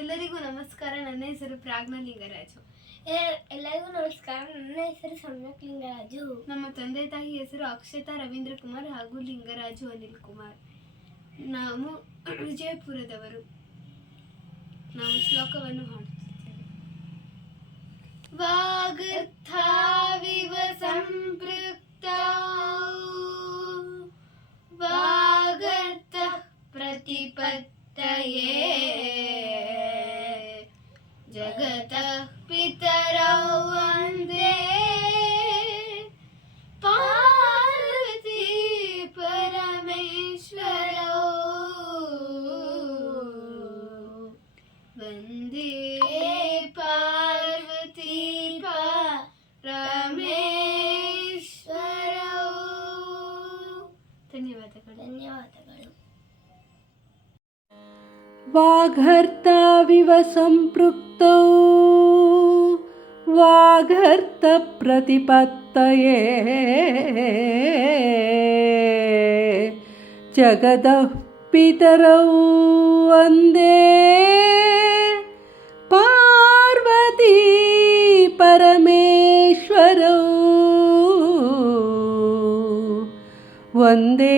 ಎಲ್ಲರಿಗೂ ನಮಸ್ಕಾರ ನನ್ನ ಹೆಸರು ಪ್ರಾಜ್ಞಾ ಲಿಂಗರಾಜು ಎ- ಎಲ್ಲರಿಗೂ ನಮಸ್ಕಾರ ನನ್ನ ಹೆಸರು ಸಮ್ಯಕ್ ಲಿಂಗರಾಜು ನಮ್ಮ ತಂದೆ ತಾಯಿ ಹೆಸರು ಅಕ್ಷತಾ ರವೀಂದ್ರ ಕುಮಾರ್ ಹಾಗೂ ಲಿಂಗರಾಜು ಅನಿಲ್ ಕುಮಾರ್ ನಾವು ವಿಜಯಪುರದವರು ನಾವು ಶ್ಲೋಕವನ್ನು ಹಾಡುತ್ತಿದ್ದೇವೆ ವಾಗರ್ಥಾವಿವ ಸಂಪೃಕ್ತ ವಾಗರ್ಥ ಪ್ರತಿಪತ್ತಯೇ वाघर्ताविव सम्पृक्तौ वाघर्तप्रतिपत्तये जगतः पितरौ वन्दे। पार्वती परमेश्वरौ। ವಂದೇ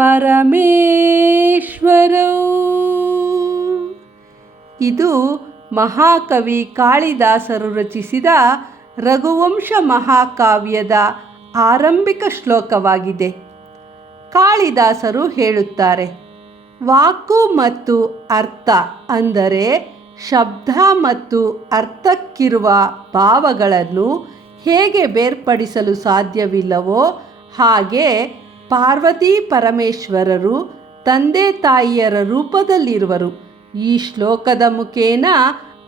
ಪರಮೇಶ್ವರೌ. ಇದು ಮಹಾಕವಿ ಕಾಳಿದಾಸರು ರಚಿಸಿದ ರಘುವಂಶ ಮಹಾಕಾವ್ಯದ ಆರಂಭಿಕ ಶ್ಲೋಕವಾಗಿದೆ. ಕಾಳಿದಾಸರು ಹೇಳುತ್ತಾರೆ, ವಾಕು ಮತ್ತು ಅರ್ಥ ಅಂದರೆ ಶಬ್ದ ಮತ್ತು ಅರ್ಥಕ್ಕಿರುವ ಭಾವಗಳನ್ನು ಹೇಗೆ ಬೇರ್ಪಡಿಸಲು ಸಾಧ್ಯವಿಲ್ಲವೋ ಹಾಗೆ ಪಾರ್ವತಿ ಪರಮೇಶ್ವರರು ತಂದೆ ತಾಯಿಯರ ರೂಪದಲ್ಲಿರುವರು. ಈ ಶ್ಲೋಕದ ಮುಖೇನ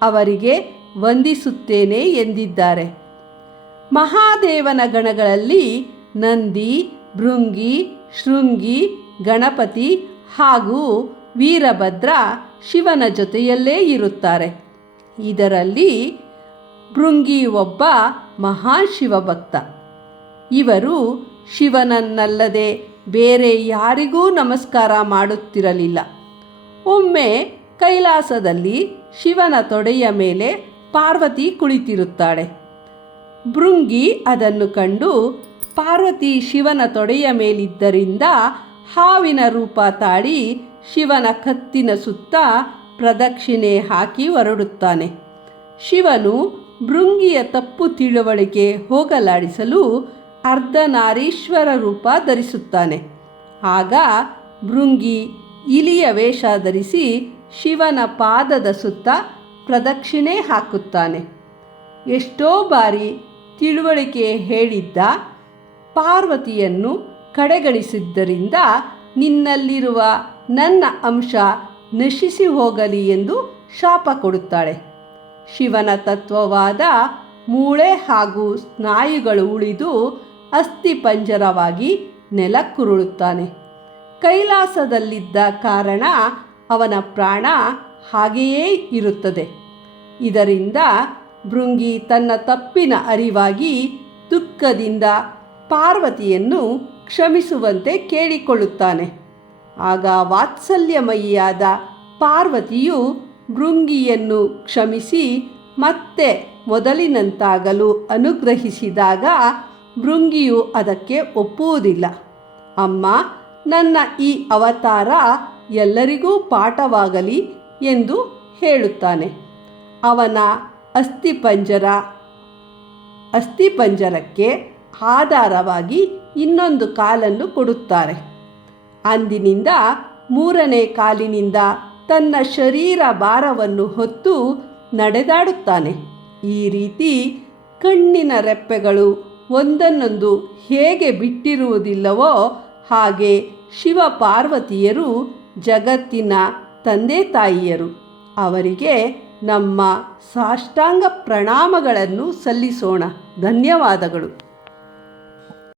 ಅವರಿಗೆ ವಂದಿಸುತ್ತೇನೆ ಎಂದಿದ್ದಾರೆ. ಮಹಾದೇವನ ಗಣಗಳಲ್ಲಿ ನಂದಿ, ಭೃಂಗಿ, ಶೃಂಗಿ, ಗಣಪತಿ ಹಾಗೂ ವೀರಭದ್ರ ಶಿವನ ಜೊತೆಯಲ್ಲೇ ಇರುತ್ತಾರೆ. ಇದರಲ್ಲಿ ಭೃಂಗಿ ಒಬ್ಬ ಮಹಾಶಿವ ಭಕ್ತ ಇವರು ಶಿವನನ್ನಲ್ಲದೆ ಬೇರೆ ಯಾರಿಗೂ ನಮಸ್ಕಾರ ಮಾಡುತ್ತಿರಲಿಲ್ಲ. ಒಮ್ಮೆ ಕೈಲಾಸದಲ್ಲಿ ಶಿವನ ತೊಡೆಯ ಮೇಲೆ ಪಾರ್ವತಿ ಕುಳಿತಿರುತ್ತಾಳೆ. ಭೃಂಗಿ ಅದನ್ನು ಕಂಡು, ಪಾರ್ವತಿ ಶಿವನ ತೊಡೆಯ ಮೇಲಿದ್ದರಿಂದ ಹಾವಿನ ರೂಪ ತಾಳಿ ಶಿವನ ಕತ್ತಿನ ಸುತ್ತ ಪ್ರದಕ್ಷಿಣೆ ಹಾಕಿ ಹೊರಡುತ್ತಾನೆ. ಶಿವನು ಭೃಂಗಿಯ ತಪ್ಪು ತಿಳುವಳಿಕೆ ಹೋಗಲಾಡಿಸಲು ಅರ್ಧನಾರೀಶ್ವರ ರೂಪ ಧರಿಸುತ್ತಾನೆ. ಆಗ ಭೃಂಗಿ ಇಲಿಯ ವೇಷ ಧರಿಸಿ ಶಿವನ ಪಾದದ ಸುತ್ತ ಪ್ರದಕ್ಷಿಣೆ ಹಾಕುತ್ತಾನೆ. ಎಷ್ಟೋ ಬಾರಿ ತಿಳುವಳಿಕೆ ಹೇಳಿದ್ದ ಪಾರ್ವತಿಯನ್ನು ಕಡೆಗಣಿಸಿದ್ದರಿಂದ ನಿನ್ನಲ್ಲಿರುವ ನನ್ನ ಅಂಶ ನಶಿಸಿ ಹೋಗಲಿ ಎಂದು ಶಾಪ ಕೊಡುತ್ತಾಳೆ. ಶಿವನ ತತ್ವವಾದ ಮೂಳೆ ಹಾಗೂ ಸ್ನಾಯುಗಳು ಉಳಿದು ಅಸ್ಥಿಪಂಜರವಾಗಿ ನೆಲಕ್ಕುರುಳುತ್ತಾನೆ ಕೈಲಾಸದಲ್ಲಿದ್ದ ಕಾರಣ ಅವನ ಪ್ರಾಣ ಹಾಗೆಯೇ ಇರುತ್ತದೆ. ಇದರಿಂದ ಭೃಂಗಿ ತನ್ನ ತಪ್ಪಿನ ಅರಿವಾಗಿ ದುಃಖದಿಂದ ಪಾರ್ವತಿಯನ್ನು ಕ್ಷಮಿಸುವಂತೆ ಕೇಳಿಕೊಳ್ಳುತ್ತಾನೆ. ಆಗ ವಾತ್ಸಲ್ಯಮಯಿಯಾದ ಪಾರ್ವತಿಯು ಭೃಂಗಿಯನ್ನು ಕ್ಷಮಿಸಿ ಮತ್ತೆ ಮೊದಲಿನಂತಾಗಲು ಅನುಗ್ರಹಿಸಿದಾಗ ಭೃಂಗಿಯು ಅದಕ್ಕೆ ಒಪ್ಪುವುದಿಲ್ಲ. ಅಮ್ಮ, ನನ್ನ ಈ ಅವತಾರ ಎಲ್ಲರಿಗೂ ಪಾಠವಾಗಲಿ ಎಂದು ಹೇಳುತ್ತಾನೆ. ಅವನ ಅಸ್ಥಿಪಂಜರ, ಅಸ್ಥಿಪಂಜರಕ್ಕೆ ಆಧಾರವಾಗಿ ಇನ್ನೊಂದು ಕಾಲನ್ನು ಕೊಡುತ್ತಾರೆ. ಅಂದಿನಿಂದ ಮೂರನೇ ಕಾಲಿನಿಂದ ತನ್ನ ಶರೀರ ಭಾರವನ್ನು ಹೊತ್ತು ನಡೆದಾಡುತ್ತಾನೆ. ಈ ರೀತಿ ಕಣ್ಣಿನ ರೆಪ್ಪೆಗಳು ಒಂದನ್ನೊಂದು ಹೇಗೆ ಬಿಟ್ಟಿರುವುದಿಲ್ಲವೋ ಹಾಗೆ ಶಿವ ಪಾರ್ವತಿಯರು ಜಗತ್ತಿನ ತಂದೆ ತಾಯಿಯರು. ಅವರಿಗೆ ನಮ್ಮ ಸಾಷ್ಟಾಂಗ ಪ್ರಣಾಮಗಳನ್ನು ಸಲ್ಲಿಸೋಣ. ಧನ್ಯವಾದಗಳು.